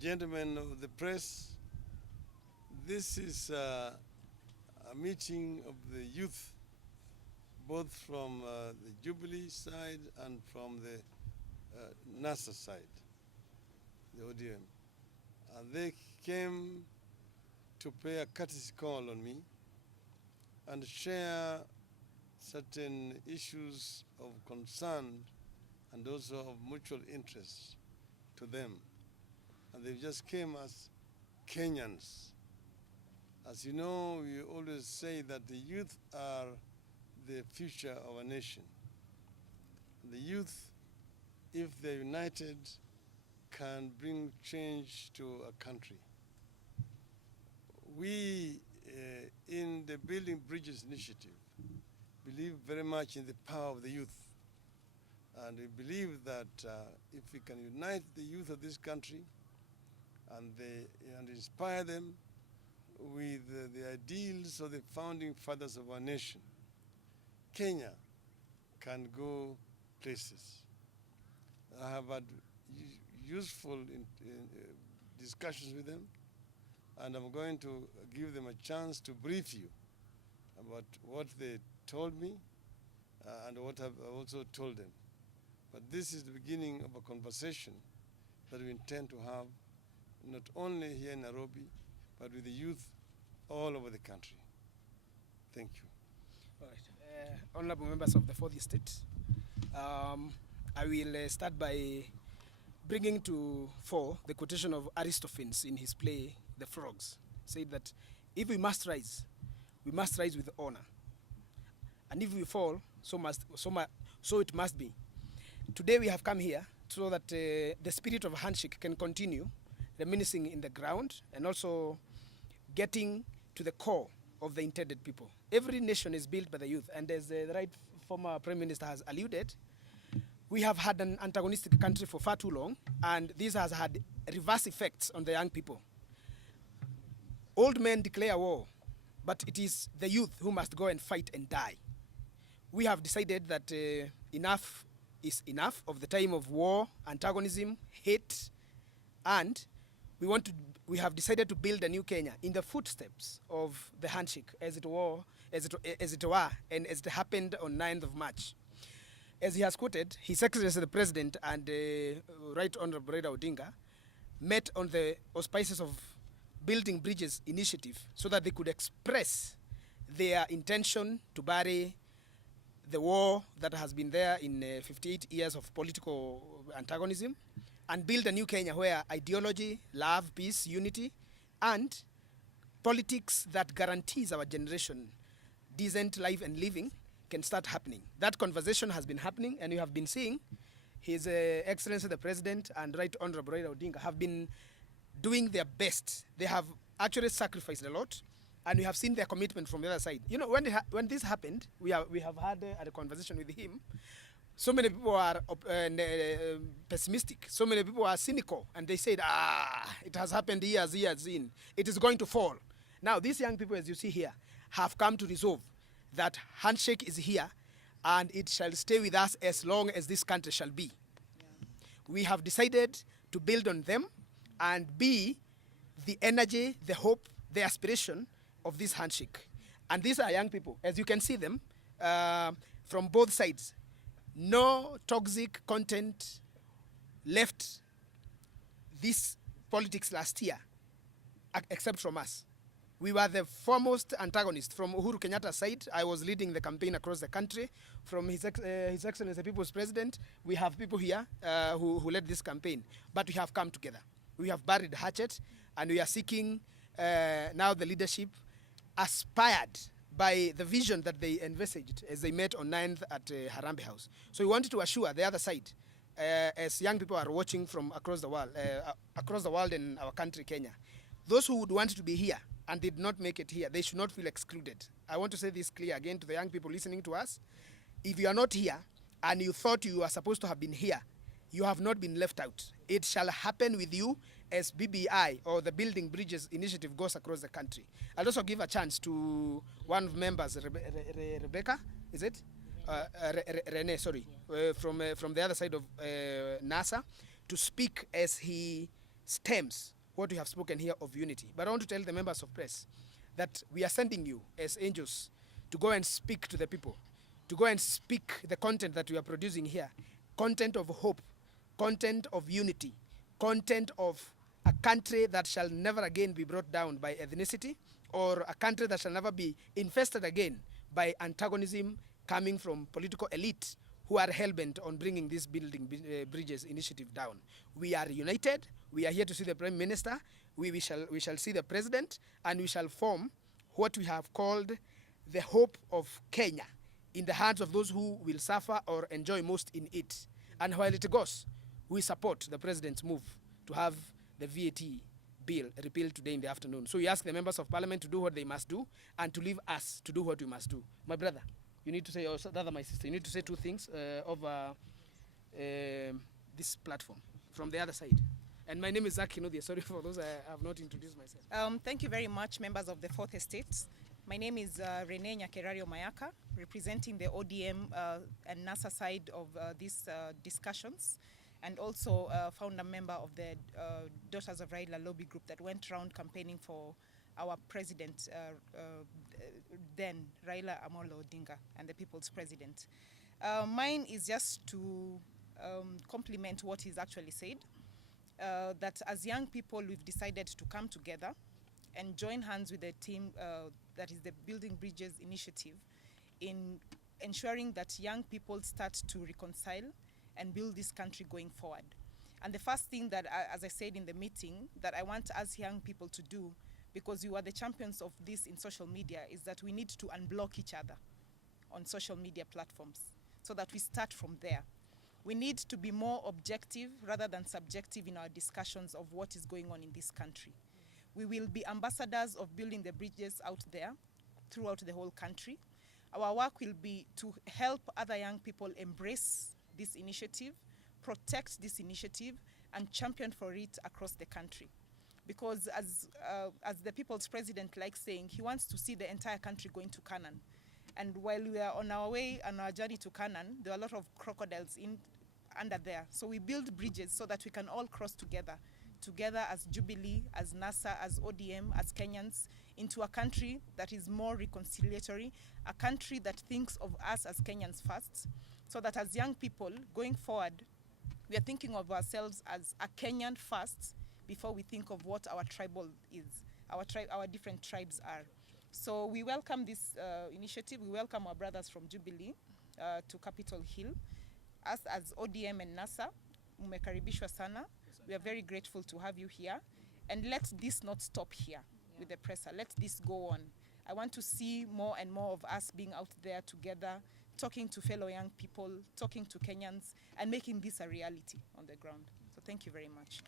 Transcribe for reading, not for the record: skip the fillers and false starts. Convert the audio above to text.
gentlemen of the press, this is a meeting of the youth, both from the Jubilee side and from the NASA side, the ODM. And they came to pay a courtesy call on me and share certain issues of concern and also of mutual interest to them. And they just came as Kenyans. As you know, we always say that the youth are the future of a nation. The youth, if they're united, can bring change to a country. We, in the Building Bridges initiative, believe very much in the power of the youth. And we believe that if we can unite the youth of this country and inspire them with the ideals of the founding fathers of our nation, Kenya can go places. I have had useful discussions with them, and I'm going to give them a chance to brief you about what they told me and what I've also told them. But this is the beginning of a conversation that we intend to have not only here in Nairobi, but with the youth all over the country. Thank you. All right. Honorable members of the Fourth Estate, I will start by bringing to fore the quotation of Aristophanes in his play The Frogs. Said that if we must rise with honor, and if we fall, so it must be. Today we have come here so that the spirit of handshake can continue reminiscing in the ground and also getting to the core of the intended people. Every nation is built by the youth, and as the right former Prime Minister has alluded, we have had an antagonistic country for far too long, and this has had reverse effects on the young people. Old men declare war, but it is the youth who must go and fight and die. We have decided that enough is enough of the time of war, antagonism, hate, and we have decided to build a new Kenya in the footsteps of the handshake, as it were, and as it happened on 9th of March. As he has quoted, His Excellency the President and Right Honorable Raila Odinga met on the auspices of Building Bridges initiative so that they could express their intention to bury the war that has been there in 58 years of political antagonism and build a new Kenya where ideology, love, peace, unity, and politics that guarantees our generation decent life and living can start happening. That conversation has been happening, and you have been seeing His Excellency the President and Right Honorable Raila Odinga have been doing their best. They have actually sacrificed a lot, and we have seen their commitment from the other side. You know, when this happened, we have had a conversation with him. So many people are pessimistic. So many people are cynical, and they said, it has happened years in. It is going to fall. Now, these young people, as you see here, have come to resolve that handshake is here, and it shall stay with us as long as this country shall be. Yeah. We have decided to build on them and be the energy, the hope, the aspiration of this handshake. And these are young people. As you can see them from both sides. No toxic content left this politics last year, except from us. We were the foremost antagonists. From Uhuru Kenyatta's side, I was leading the campaign across the country. From His Excellency the People's President, we have people here who led this campaign. But we have come together. We have buried the hatchet, and we are seeking now the leadership aspired by the vision that they envisaged as they met on 9th at Harambee House. So we wanted to assure the other side, as young people are watching from across the world in our country, Kenya, those who would want to be here and did not make it here, they should not feel excluded. I want to say this clear again to the young people listening to us. If you are not here and you thought you were supposed to have been here, you have not been left out. It shall happen with you as BBI, or the Building Bridges initiative, goes across the country. I'll also give a chance to one of members, Rebecca, is it? Rene, sorry, from the other side of NASA, to speak as he stems what we have spoken here of unity. But I want to tell the members of press that we are sending you as angels to go and speak to the people, to go and speak the content that we are producing here, content of hope, content of unity, content of a country that shall never again be brought down by ethnicity, or a country that shall never be infested again by antagonism coming from political elite who are hell-bent on bringing this building bridges initiative down. We are united. We are here to see the Prime Minister. We shall see the President, and we shall form what we have called the hope of Kenya in the hands of those who will suffer or enjoy most in it. And while it goes, we support the President's move to have the VAT bill repealed today in the afternoon. So we ask the members of Parliament to do what they must do and to leave us to do what we must do. My brother, you need to say, or rather my sister, you need to say two things over this platform from the other side. And my name is Zach Kinodia. Sorry for those I have not introduced myself. Thank you very much, members of the Fourth Estate. My name is Rene Nyakerario Mayaka, representing the ODM and NASA side of these discussions, and also founder member of the Daughters of Raila lobby group that went around campaigning for our president, then Raila Amolo Odinga, and the people's president. Mine is just to complement what he's actually said, that as young people we've decided to come together and join hands with the team that is the Building Bridges initiative in ensuring that young people start to reconcile and build this country going forward. And the first thing that, as I said in the meeting, that I want us young people to do, because you are the champions of this in social media, is that we need to unblock each other on social media platforms so that we start from there. We need to be more objective rather than subjective in our discussions of what is going on in this country. We will be ambassadors of building the bridges out there throughout the whole country. Our work will be to help other young people embrace this initiative, protect this initiative, and champion for it across the country. Because as the people's president likes saying, he wants to see the entire country going to Canaan. And while we are on our way, on our journey to Canaan, there are a lot of crocodiles under there. So we build bridges so that we can all cross together as Jubilee, as NASA, as ODM, as Kenyans, into a country that is more reconciliatory, a country that thinks of us as Kenyans first, so that as young people going forward, we are thinking of ourselves as a Kenyan first before we think of what our tribal is, our different tribes are. So we welcome this initiative. We welcome our brothers from Jubilee to Capitol Hill. Us as ODM and NASA, umekaribishwa sana. We are very grateful to have you here. And let this not stop here with the presser. Let this go on. I want to see more and more of us being out there together, talking to fellow young people, talking to Kenyans, and making this a reality on the ground. So thank you very much.